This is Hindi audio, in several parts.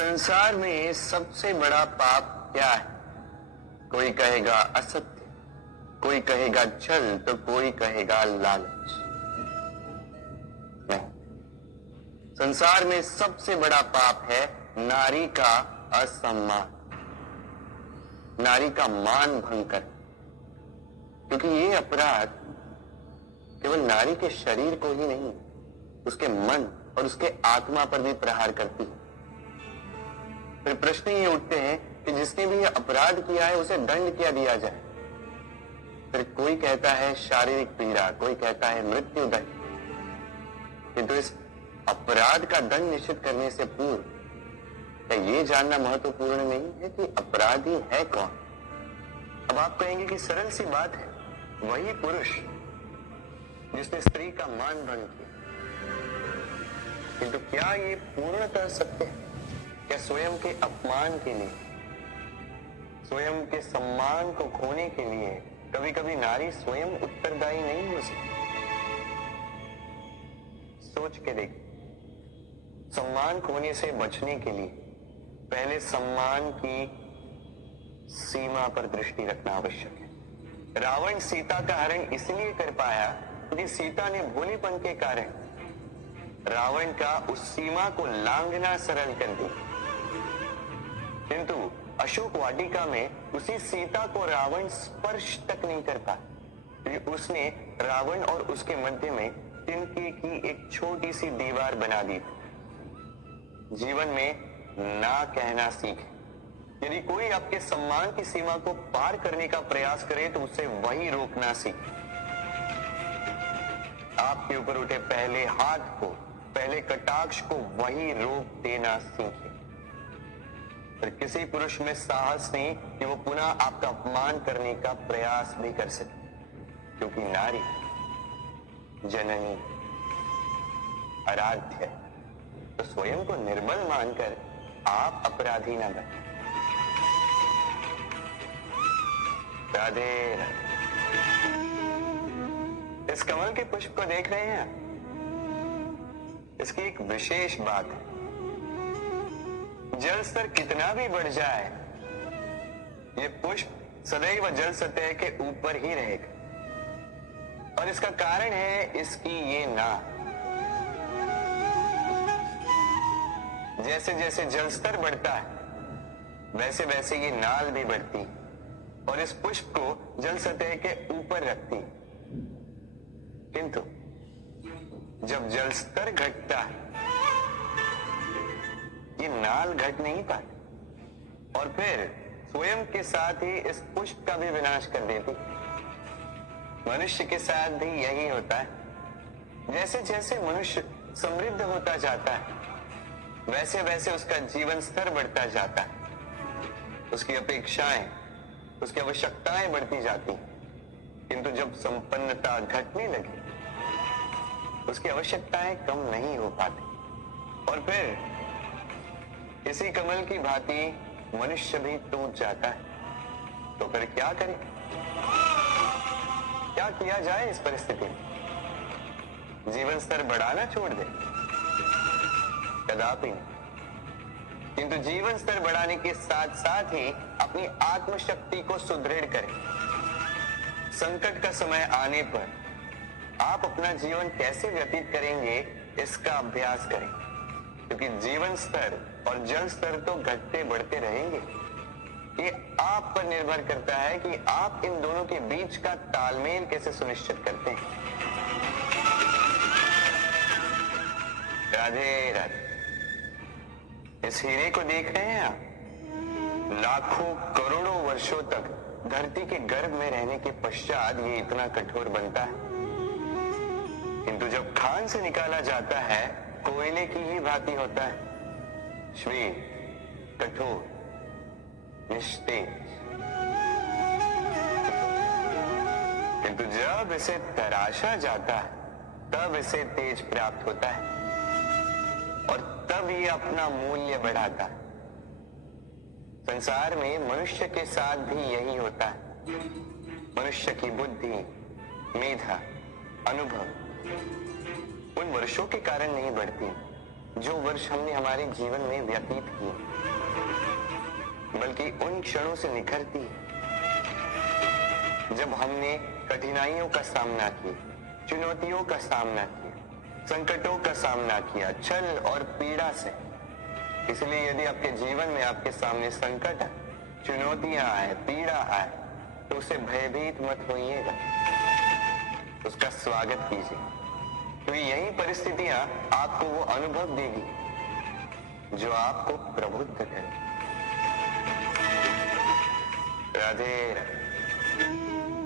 संसार में सबसे बड़ा पाप क्या है? कोई कहेगा असत्य, कोई कहेगा छल, तो कोई कहेगा लालच। नहीं, संसार में सबसे बड़ा पाप है नारी का असम्मान, नारी का मान भंग कर। क्योंकि ये अपराध केवल नारी के शरीर को ही नहीं, उसके मन और उसके आत्मा पर भी प्रहार करती है। फिर प्रश्न ये उठते हैं कि जिसने भी ये अपराध किया है उसे दंड क्या दिया जाए। फिर कोई कहता है शारीरिक पीड़ा, कोई कहता है मृत्यु दंड। किंतु इस अपराध का दंड निश्चित करने से पूर्व क्या ये जानना महत्वपूर्ण नहीं है कि अपराधी है कौन? अब आप कहेंगे कि सरल सी बात है, वही पुरुष जिसने स्त्री का मान भंग किया। किंतु क्या ये पूर्णतः सत्य है? क्या स्वयं के अपमान के लिए, स्वयं के सम्मान को खोने के लिए कभी कभी नारी स्वयं उत्तरदायी नहीं हो सकती? सोच के देख, सम्मान खोने से बचने के लिए पहले सम्मान की सीमा पर दृष्टि रखना आवश्यक है। रावण सीता का हरण इसलिए कर पाया क्योंकि सीता ने भोलेपन के कारण रावण का उस सीमा को लांघना सरल कर दिया। किंतु अशोक वाटिका में उसी सीता को रावण स्पर्श तक नहीं कर पाया क्योंकि उसने रावण और उसके मध्य में तिनके की एक छोटी सी दीवार बना दी थी। जीवन में ना कहना सीखें। यदि कोई आपके सम्मान की सीमा को पार करने का प्रयास करे तो उसे वही रोकना सीखें। आपके ऊपर उठे पहले हाथ को, पहले कटाक्ष को वही रोक देना सीखें। पर किसी पुरुष में साहस नहीं कि वो पुनः आपका अपमान करने का प्रयास भी कर सके, क्योंकि नारी जननी आराध्य है। तो स्वयं को निर्बल मानकर आप अपराधी न बने। राधे राधे। इस कमल के पुष्प को देख रहे हैं? इसकी एक विशेष बात है, जल स्तर कितना भी बढ़ जाए ये पुष्प सदैव जल सतह के ऊपर ही रहेगा। और इसका कारण है इसकी ये नाल। जैसे जैसे जल स्तर बढ़ता है वैसे वैसे ये नाल भी बढ़ती और इस पुष्प को जल सतह के ऊपर रखती। किंतु जब जल स्तर घटता है ये नाल घट नहीं पाती और फिर स्वयं के साथ ही इस पुष्प का भी विनाश कर देती। मनुष्य के साथ भी यही होता है। जैसे जैसे मनुष्य समृद्ध होता जाता है वैसे वैसे उसका जीवन स्तर बढ़ता जाता है, उसकी अपेक्षाएं, उसकी आवश्यकताएं बढ़ती जाती। किंतु जब संपन्नता घटने लगी उसकी आवश्यकताएं कम नहीं हो पाती और फिर इसी कमल की भांति मनुष्य भी टूट जाता है। तो फिर क्या करें? क्या किया जाए इस परिस्थिति में? जीवन स्तर बढ़ाना छोड़ दे? कदापि नहीं। किंतु जीवन स्तर बढ़ाने के साथ साथ ही अपनी आत्मशक्ति को सुदृढ़ करें। संकट का समय आने पर आप अपना जीवन कैसे व्यतीत करेंगे इसका अभ्यास करें, क्योंकि जीवन स्तर और जल स्तर तो घटते बढ़ते रहेंगे। ये आप पर निर्भर करता है कि आप इन दोनों के बीच का तालमेल कैसे सुनिश्चित करते हैं। राधे राधे। इस हीरे को देख रहे हैं आप? लाखों करोड़ों वर्षों तक धरती के गर्भ में रहने के पश्चात ये इतना कठोर बनता है। किंतु जब खान से निकाला जाता है कोयले की ही भांति होता है, श्वेत, कठोर, निस्तेज। किंतु जब इसे तराशा जाता है तब इसे तेज प्राप्त होता है और तब ये अपना मूल्य बढ़ाता है। संसार में मनुष्य के साथ भी यही होता है। मनुष्य की बुद्धि, मेधा, अनुभव उन वर्षों के कारण नहीं बढ़ती जो वर्ष हमने हमारे जीवन में व्यतीत किए। बल्कि उन क्षणों से निखरती है जब हमने कठिनाइयों का सामना किया, चुनौतियों का सामना किया, संकटों का सामना किया, छल और पीड़ा से। इसलिए यदि आपके जीवन में आपके सामने संकट है, चुनौतियां आए, पीड़ा आए, तो उसे भयभीत मत होइएगा, उसका स्वागत कीजिए, क्योंकि यही परिस्थितियां आपको वो अनुभव देगी जो आपको प्रबुद्ध करे। राधे राधे।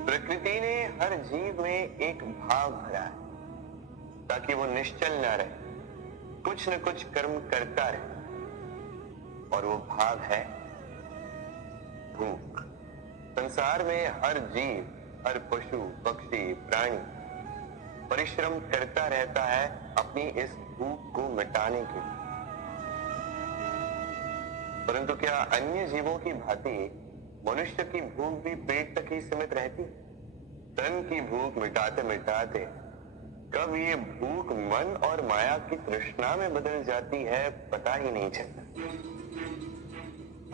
प्रकृति ने हर जीव में एक भाव भरा है ताकि वो निश्चल न रहे, कुछ न कुछ कर्म करता रहे, और वो भाव है भूख। संसार में हर जीव, हर पशु, पक्षी, प्राणी परिश्रम करता रहता है अपनी इस भूख को मिटाने के लिए। परंतु क्या अन्य जीवों की भांति मनुष्य की भूख भी पेट तक ही सीमित रहती? तन की भूख मिटाते मिटाते कब ये भूख मन और माया की तृष्णा में बदल जाती है पता ही नहीं चलता।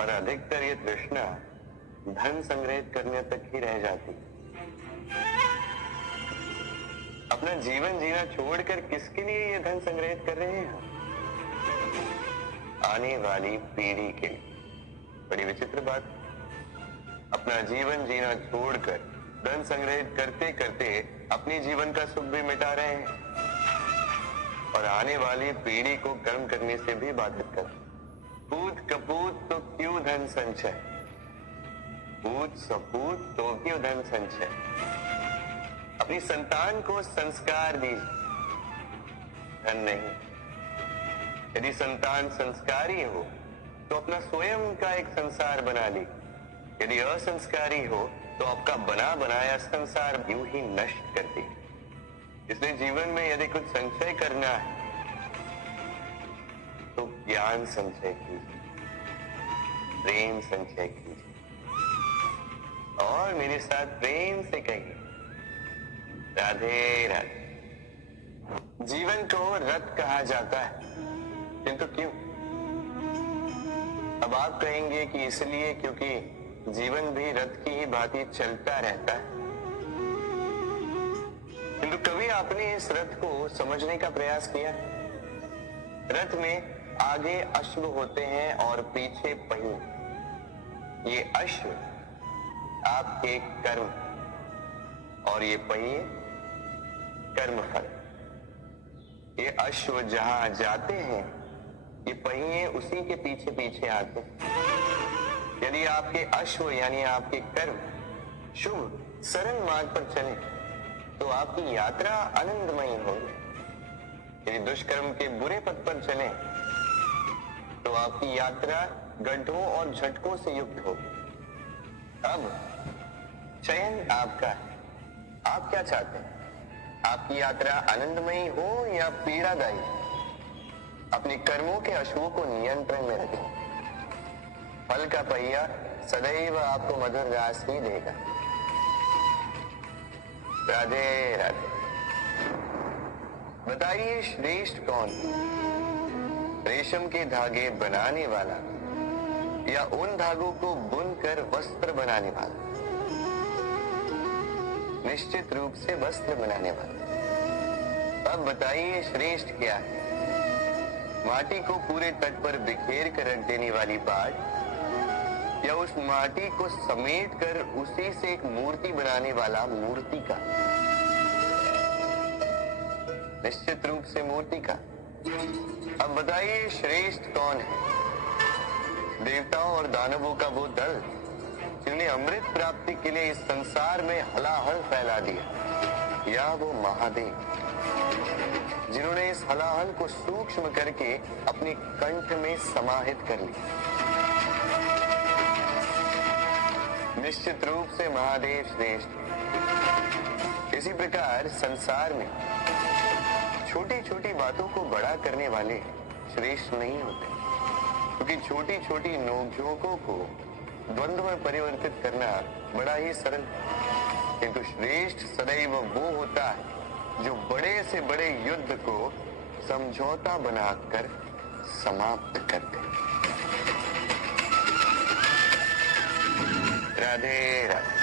और अधिकतर ये तृष्णा धन संग्रहित करने तक ही रह जाती। अपना जीवन जीना छोड़कर किसके लिए ये धन संग्रहित कर रहे हैं? आने वाली पीढ़ी के लिए। बड़ी विचित्र बात। अपना जीवन जीना छोड़कर धन संग्रहित करते करते अपने जीवन का सुख भी मिटा रहे हैं और आने वाली पीढ़ी को कर्म करने से भी बाधित कर। पूत कपूत तो क्यों धन संचय, पूत सपूत तो क्यों धन संचय। अपनी संतान को संस्कार दीजिए, धन नहीं। यदि संतान संस्कारी हो तो अपना स्वयं का एक संसार बना ली। यदि असंस्कारी हो तो आपका बना बनाया संसार यूं ही नष्ट कर दी। इसलिए जीवन में यदि कुछ संचय करना है तो ज्ञान संचय कीजिए, प्रेम संचय कीजिए, और मेरे साथ प्रेम से कहिए राधे राधे। जीवन को रथ कहा जाता है, किंतु क्यों? अब आप कहेंगे कि इसलिए क्योंकि जीवन भी रथ की ही भांति चलता रहता है। किंतु कभी आपने इस रथ को समझने का प्रयास किया? रथ में आगे अश्व होते हैं और पीछे पहिए। ये अश्व आपके कर्म और ये पहिए कर्मफल। ये अश्व जहां जाते हैं ये पहिए उसी के पीछे पीछे आते हैं। यदि आपके अश्व यानी आपके कर्म शुभ सरल मार्ग पर चले तो आपकी यात्रा आनंदमयी होगी। यदि दुष्कर्म के बुरे पथ पर चले तो आपकी यात्रा गड्ढों और झटकों से युक्त होगी। अब चयन आपका है, आप क्या चाहते हैं? आपकी यात्रा आनंदमयी हो या पीड़ादायी? अपने कर्मों के अश्वों को नियंत्रण में रखें। फल का पहिया सदैव आपको मधुर रास ही देगा। राधे राधे। बताइए श्रेष्ठ कौन? रेशम के धागे बनाने वाला या उन धागों को बुनकर वस्त्र बनाने वाला? निश्चित रूप से वस्त्र बनाने वाला। अब बताइए श्रेष्ठ क्या है? माटी को पूरे तट पर बिखेर कर रख देने वाली बाट या उस माटी को समेट कर उसी से एक मूर्ति बनाने वाला मूर्ति का? निश्चित रूप से मूर्ति का। अब बताइए श्रेष्ठ कौन है? देवताओं और दानवों का वो दल जिन्हें अमृत प्राप्ति के लिए इस संसार में हलाहल फैला दिया, या वो महादेव जिन्होंने इस हलाहल को सूक्ष्म करके अपने कंठ में समाहित कर लिया? निश्चित रूप से महादेव श्रेष्ठ। इसी प्रकार संसार में छोटी छोटी बातों को बड़ा करने वाले श्रेष्ठ नहीं होते, क्योंकि छोटी छोटी नोकझोंकों को द्वंद्व में परिवर्तित करना बड़ा ही सरल। किंतु श्रेष्ठ सदैव वो होता है जो बड़े से बड़े युद्ध को समझौता बनाकर समाप्त कर दे। राधे राधे।